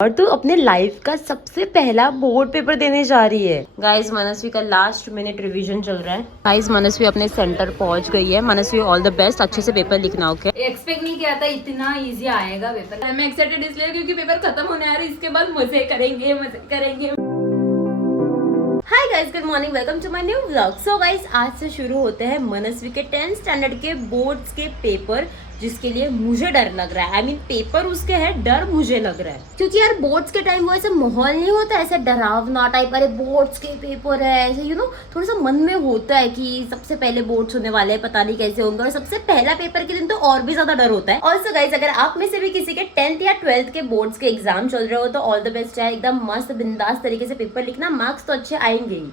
और तू अपने लाइफ का सबसे पहला बोर्ड पेपर देने जा रही है। गाइस मनस्वी का लास्ट मिनट रिवीजन चल रहा है। गाइस मनस्वी अपने सेंटर पहुंच गई है। मनस्वी ऑल द बेस्ट, अच्छे से पेपर लिखना। ओके एक्सपेक्ट नहीं किया था इतना इजी आएगा पेपर। मैं एक्साइटेड इसलिए क्योंकि पेपर खत्म होने आ रहा है, इसके बाद मजे करेंगे। Hi guys, good morning, welcome to my new vlog. So guys आज से शुरू होते हैं मनस्वी के 10th स्टैंडर्ड के बोर्ड्स के पेपर, जिसके लिए मुझे डर लग रहा है। आई मीन पेपर उसके है, डर मुझे लग रहा है क्योंकि यार बोर्ड्स के टाइम वो ऐसे माहौल नहीं होता, ऐसे डरावना टाइप, अरे बोर्ड्स के पेपर है ऐसे थोड़ा सा मन में होता है कि सबसे पहले बोर्ड्स होने वाले हैं, पता नहीं कैसे होंगे। और सबसे पहला पेपर के दिन तो और भी ज्यादा डर होता है। ऑल्सो गाइस अगर आप में से भी किसी के 10th या 12th के बोर्ड्स के एग्जाम चल रहे हो तो ऑल द बेस्ट है। एकदम मस्त बिंदास तरीके से पेपर लिखना, मार्क्स तो अच्छे आएंगे ही।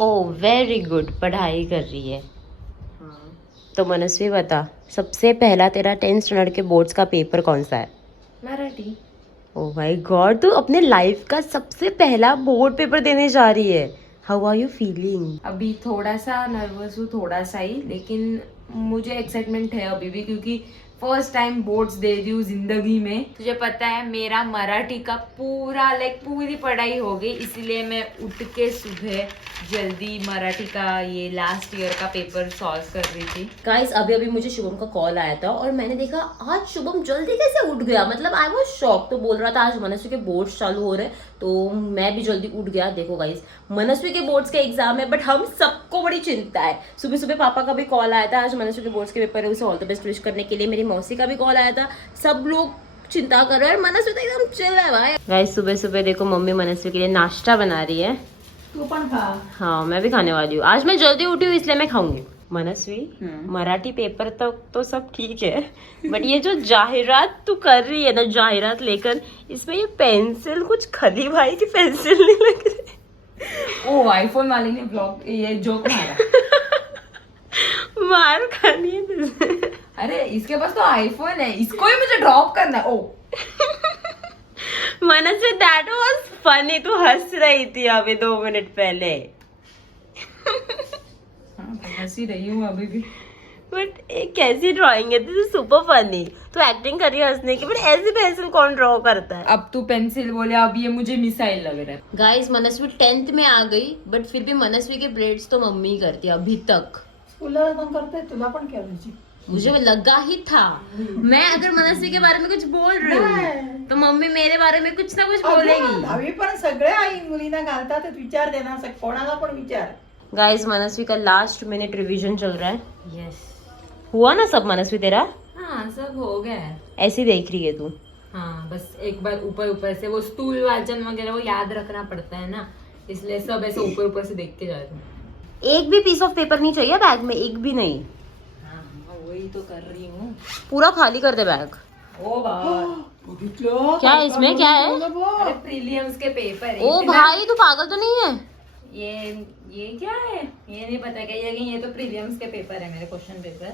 ओह वेरी गुड, पढ़ाई कर रही है। तो मनस्वी बता, सबसे पहला तेरा 10th स्टैंडर्ड के बोर्ड्स का पेपर कौन सा है? मराठी। ओह माय गॉड, तू अपने लाइफ का सबसे पहला बोर्ड पेपर देने जा रही है। How are you feeling? अभी थोड़ा सा नर्वस हूँ, थोड़ा सा ही, लेकिन मुझे एक्साइटमेंट है अभी भी क्योंकि फर्स्ट टाइम बोर्ड्स दे रही हूँ जिंदगी में। तुझे पता है मेरा मराठी का पूरी पढ़ाई हो गई, इसीलिए मैं उठ के सुबह जल्दी मराठी का ये लास्ट ईयर का पेपर सॉल्व कर रही थी। गाइस अभी मुझे शुभम का कॉल आया था और मैंने देखा आज शुभम जल्दी कैसे उठ गया। मतलब आई वाज शॉक। तो बोल रहा था आज मनस्वी के बोर्ड्स चालू हो रहे, तो मैं भी जल्दी उठ गया। देखो गाइस मनस्वी के बोर्ड्स के एग्जाम है, बट हम सबको बड़ी चिंता है। सुबह सुबह पापा का भी कॉल आया था, आज मनस्वी के बोर्ड्स के पेपर है, उसे ऑल द बेस्ट विश करने के लिए। मेरी मौसी का भी कॉल आया था, सब लोग चिंता कर रहे हैं। मनस्वी तो एकदम चिल है भाई। गाइस सुबह सुबह देखो मम्मी मनस्वी के लिए नाश्ता बना रही है। तू पण खा। हाँ मैं भी खाने वाली हूँ। आज मैं जल्दी उठी हूँ इसलिए मैं खाऊंगी। मनस्वी मराठी पेपर तक तो सब ठीक है, बट ये जो जाहिरात तू कर रही है ना, जाहिरात लेकर, इसमें ये पेंसिल कुछ खली भाई की पेंसिल नहीं लग रही। ओ आईफोन वाले ने ब्लॉग ये जोक मारा। मार खानी है तुझे। अरे इसके पास तो आईफोन है, इसको ही मुझे ड्रॉप करना है। ओ मनस्वी दैट वाज फनी, तू हंस रही थी अभी 2 मिनट पहले। हंसी रही हूँ अभी भी। बट एक कैसी ड्राइंग है, दिस इज सुपर फनी। तू एक्टिंग कर रही है हंसने की, बट ऐसी पेंसिल कौन ड्रॉ करता है? अब तू पेंसिल बोले, अब ये मुझे मिसाइल लग रहा है। गाइस मनस्वी 10th में आ गई, बट फिर भी मनस्वी के ब्रेड्स तो मम्मी ही करती है अभी तक। तुला काम करते तुला पण करायची। मुझे वो लगा ही था। मैं अगर मनस्वी के बारे में कुछ बोल रही हूँ तो मम्मी मेरे बारे में कुछ ना कुछ बोलेगी। आम्ही पण सगळे आई मुलींना घालतात, विचार देना कोणाला पण विचार। गाइस मनस्वी का लास्ट मिनट रिवीजन चल रहा है। यस। हुआ ना सब मनस्वी तेरा? हाँ सब हो गया है। ऐसी देख रही है तू? हाँ बस एक बार ऊपर से वो स्टूल वाचन वगैरह वो याद रखना पड़ता है ना, इसलिए सब ऐसे ऊपर से देख के जा रही हूँ। एक भी पीस ऑफ पेपर नहीं चाहिए बैग में, एक भी नहीं। हाँ वही तो कर रही हूँ। पूरा खाली कर दे बैग। ओ बघितलं क्या है इसमें, क्या है? अरे प्रीलियम्स के पेपर है। ओ भाई तू पागल तो नहीं है? ये क्या है, ये नहीं पता क्या ये तो प्रीलियम्स के पेपर है मेरे, क्वेश्चन पेपर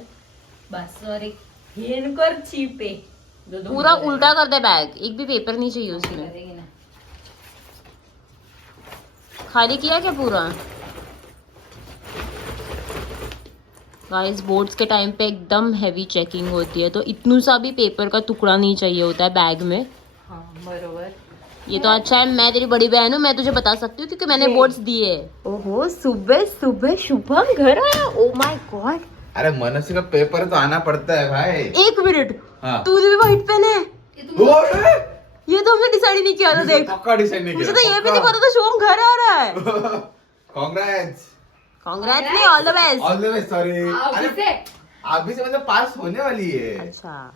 बस। और एक हेनकर चीपे पूरा उल्टा कर दे बैग, एक भी पेपर नहीं चाहिए उसमें। करेगी ना। खाली किया क्या पूरा? गाइस बोर्ड्स के टाइम पे एकदम हैवी चेकिंग होती है, तो इतनू सा भी पेपर का टुकड़ा नहीं चाहिए होता है बैग में। हाँ बरोबर। ये तो अच्छा है मैं तेरी बड़ी बहन हूँ, मैं तुझे बता सकती हूँ क्योंकि मैंने बोर्ड्स दिए। ओहो सुबह सुबह शुभम घर आया। Oh my God. अरे मनस्वी का पेपर तो आना पड़ता है भाई। 1 मिनट, हाँ। तूने भी व्हाइट पहने है? ये तो हमने डिसाइड ही नहीं किया था। देख पक्का डिसाइड नहीं मुझे किया। तो ये भी नहीं पता था शुभम घर आ रहा है। कांग्रेट्स। कांग्रेट्स नहीं, all the best. All the best. Sorry अभी से मतलब पास होने वाली है। अच्छा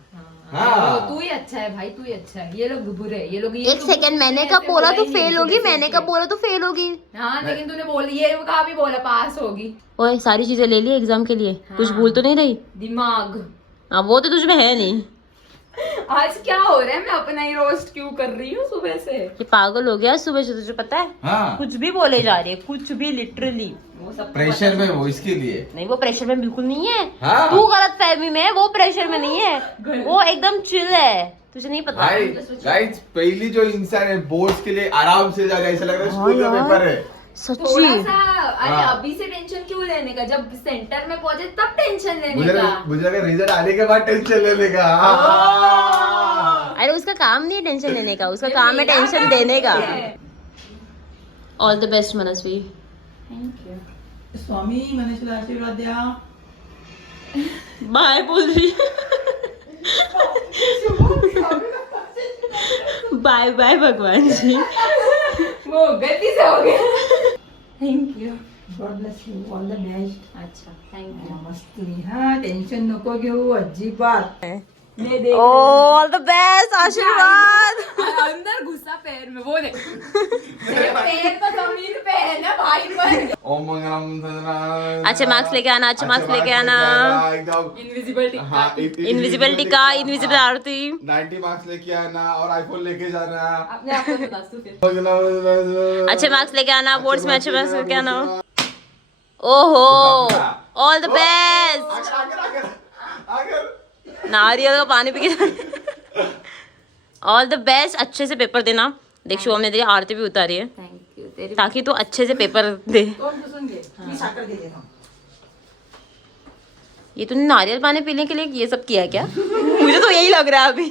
हाँ। तू ही अच्छा है भाई, तू ही अच्छा है। ये लोग बुरे, ये लोग एक सेकंड, मैंने कब बोला तू फेल होगी? मैंने कब बोला तू फेल होगी? हाँ लेकिन तूने बोल ये कहा भी बोला पास होगी। ओए सारी चीजें ले ली एग्जाम के लिए? कुछ भूल तो नहीं रही? दिमाग। हाँ वो तो तुझ में है नहीं। आज क्या हो रहा है, मैं अपना ही रोस्ट क्यों कर रही हूँ सुबह से? ये पागल हो गया सुबह से, तुझे पता है? हाँ। कुछ भी बोले जा रही है, कुछ भी, लिटरली। वो सब प्रेशर में वो इसके लिए। नहीं वो प्रेशर में बिल्कुल नहीं है। हाँ। तू गलत फहमी में है, वो प्रेशर में नहीं है, वो एकदम चिल है। तुझे नहीं पता? भाई गाइस पहली जो इंसान है बोर्ड्स के लिए आराम से जा रहा है, ऐसा लग रहा है स्कूल का पेपर है। सच्ची? थोड़ा सा अरे हाँ। अभी से टेंशन क्यों लेने का, जब सेंटर में पहुंचे तब टेंशन लेने मुझे का। मुझे लगा रिजल्ट आने के बाद टेंशन लेने का। अरे उसका काम नहीं है टेंशन लेने का, उसका काम है टेंशन देने का। All the best Manasvi. Thank you. Swami मनीषला आशीर्वाद द्या। बाय बोल रही बाय बाय भगवान जी। वो गलती से हो गया। Thank you. God bless you, all the best. अच्छा थैंक यू। मस्त हा, टेन्शन नको घेऊ अजिबात। ऑल द बेस्ट आशीर्वाद। अंदर घुसा पैर में, वो देख तेरे पैर तो जमीन पे है ना भाई पर। ओम मंगलम। अच्छे मार्क्स लेके आना, अच्छे मार्क्स लेके आना। एकदम invisible tikka. Invisible tikka, invisible Aarti. 90 marks लेके आना और आईफोन लेके जाना। अपने आप को बता तू फिर। अच्छे मार्क्स लेके आना, बोर्ड्स में अच्छे मार्क्स लेके आना। ओहो, ऑल द बेस्ट। अगर नारियल का पानी पी के। ऑल द बेस्ट, अच्छे से पेपर देना। देख शुभम ने तेरी आरती भी उतारी है, थैंक यू। तेरी ताकि तू अच्छे से पेपर दे। तोंड पुसून घे, मी साखर दे देता. ये तूने नारियल पानी पीने के लिए ये सब किया क्या? मुझे तो यही लग रहा है अभी।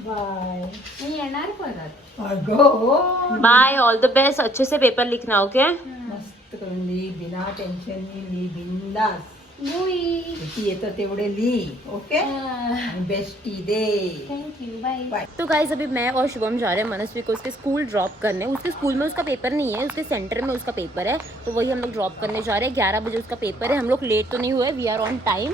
बाय. मी येणार परत। अगं बाय, ऑल द बेस्ट, अच्छे से पेपर लिखना, ओके? मस्त करून लिही, बिना टेन्शन लिही, बिंदास. बुई। किती येतं तेवढे लिही, ओके? आणि बेस्टी दे. Thank you. बाय। तो गाइज अभी मैं और शुभम जा रहे हैं मनस्वी को उसके स्कूल ड्रॉप करने। उसके स्कूल में उसका पेपर नहीं है, उसके सेंटर में उसका पेपर है, तो वही हम लोग ड्रॉप करने जा रहे हैं। 11 बजे उसका पेपर है। हम लोग लेट तो नहीं हुए, वी आर ऑन टाइम,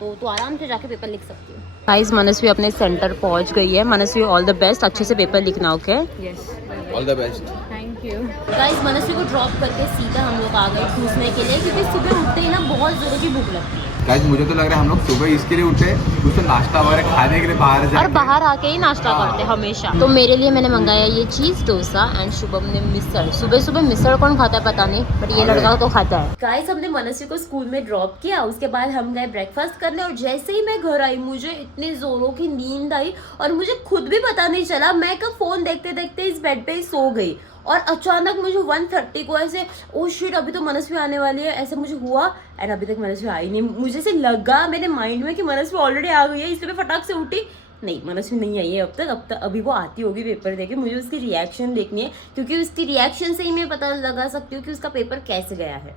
तो तू आराम से जाके पेपर लिख सकती हो। गाइज मनस्वी अपने सेंटर पहुंच गई है। मनस्वी ऑल द बेस्ट, अच्छे से पेपर लिखना, okay? Yes. All the best. Thank you. Guys Manasvi को ड्रॉप करके सीधा हम लोग आ गए ठूसने के लिए, क्योंकि सुबह उठते ही ना बहुत जोरों की भूख लगती है। गाइस मुझे तो लग रहा है हम लोग सुबह इसके लिए उठे, कुछ तो नाश्ता वगैरह खाने के लिए बाहर जाए और बाहर आके ही नाश्ता करते हैं हमेशा। तो मेरे लिए मैंने मंगाया ये चीज डोसा एंड शुभम ने मिसल। सुबह सुबह मिसल कौन खाता है पता नहीं, बट ये लड़का तो खाता है। गाइस हमने मनस्वी को स्कूल में ड्रॉप किया, उसके बाद हम गए ब्रेकफास्ट करने, और जैसे ही मैं घर आई मुझे इतने जोरों की नींद आई और मुझे खुद भी पता नहीं चला मैं कब फोन देखते देखते इस बेड पे ही सो गई। और अचानक मुझे 1:30 को ऐसे ओ शिट अभी तो मनस्वी आने वाली है ऐसे मुझे हुआ, एंड अभी तक मनस्वी आई नहीं। मुझे से लगा मेरे माइंड में कि मनस्वी ऑलरेडी आ गई है, इसलिए मैं फटाक से उठी। नहीं, मनस्वी नहीं आई है अब तक। अभी वो आती होगी पेपर देके। मुझे उसकी रिएक्शन देखनी है, क्योंकि उसकी रिएक्शन से ही मैं पता लगा सकती हूँ कि उसका पेपर कैसे गया है।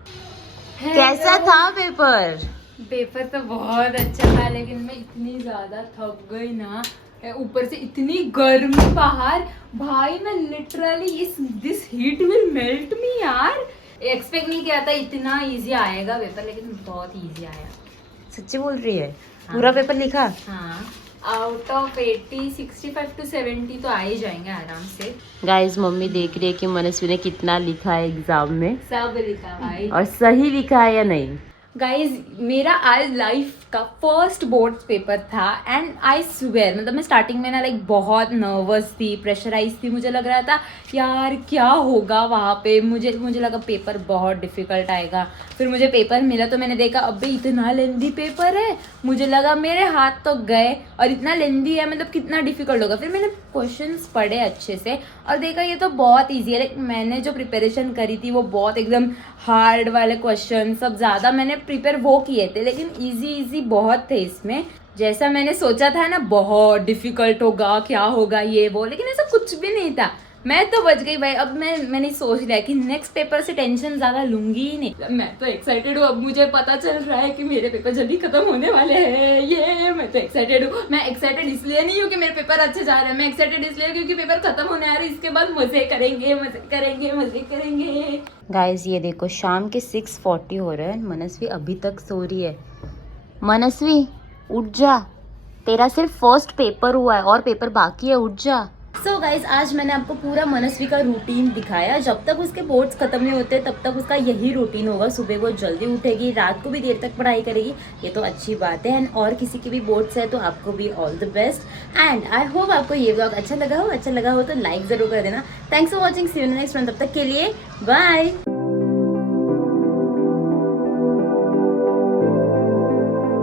कैसा था पेपर? पेपर तो बहुत अच्छा था, लेकिन मैं इतनी ज्यादा थक गई ना, ऊपर से इतनी गर्मी बाहर, भाई मैं literally this heat will melt me यार। एक्सपेक्ट नहीं किया था इतना इजी आएगा पेपर, लेकिन बहुत इजी आया। सच्ची बोल रही है? पूरा पेपर लिखा? हाँ, आउट ऑफ 80 65 to 70 तो आ ही जाएंगे आराम से। गाइज मम्मी देख रही है कि मनस्वी ने कितना लिखा है एग्जाम में, सब लिखा भाई। और सही लिखा है या नहीं। गाइज मेरा आज लाइफ का फर्स्ट बोर्ड्स पेपर था, एंड आई स्वेयर मतलब मैं स्टार्टिंग में ना लाइक बहुत नर्वस थी, प्रेशराइज थी। मुझे लग रहा था यार क्या होगा वहाँ पे। मुझे लगा पेपर बहुत डिफिकल्ट आएगा। फिर मुझे पेपर मिला तो मैंने देखा अबे इतना लेंदी पेपर है। मुझे लगा मेरे हाथ तो गए, और इतना लेंदी है मतलब कितना डिफिकल्ट होगा। फिर मैंने क्वेश्चंस पढ़े अच्छे से और देखा ये तो बहुत ईजी है। लाइक मैंने जो प्रिपरेशन करी थी वो बहुत एकदम हार्ड वाले क्वेश्चन सब ज़्यादा मैंने प्रिपेयर वो किए थे, लेकिन इजी बहुत थे इसमें। जैसा मैंने सोचा था ना बहुत डिफिकल्ट होगा, क्या होगा ये वो, लेकिन ऐसा कुछ भी नहीं था। मैं तो बच गई भाई। अब मैंने सोच लिया कि नेक्स्ट पेपर से टेंशन ज्यादा लूंगी ही नहीं। मैं तो एक्साइटेड हूँ, अब मुझे पता चल रहा है कि मेरे पेपर जल्दी खत्म होने वाले हैं। ये मैं तो एक्साइटेड हूँ। मैं एक्साइटेड इसलिए नहीं हूँ कि मेरे पेपर अच्छे जा रहे हैं, मैं एक्साइटेड इसलिए क्योंकि पेपर खत्म होने आ रहा है। इसके बाद मजे करेंगे मजे करेंगे मजे करेंगे। गाइज ये देखो शाम के 6:40 हो रहे हैं, मनस्वी अभी तक सो रही है। मनस्वी उठ जा, तेरा सिर्फ फर्स्ट पेपर हुआ है और पेपर बाकी है, उठ जा। सो गाइज आज मैंने आपको पूरा मनस्वी का रूटीन दिखाया। जब तक उसके बोर्ड्स खत्म नहीं होते तब तक उसका यही रूटीन होगा। सुबह वो जल्दी उठेगी, रात को भी देर तक पढ़ाई करेगी, ये तो अच्छी बात है। एंड और किसी की भी बोर्ड्स है तो आपको भी all the best. And I hope आपको ये व्लॉग अच्छा लगा हो तो लाइक जरूर कर देना। Thanks for watching, see you next one. तब तक के लिए बाय।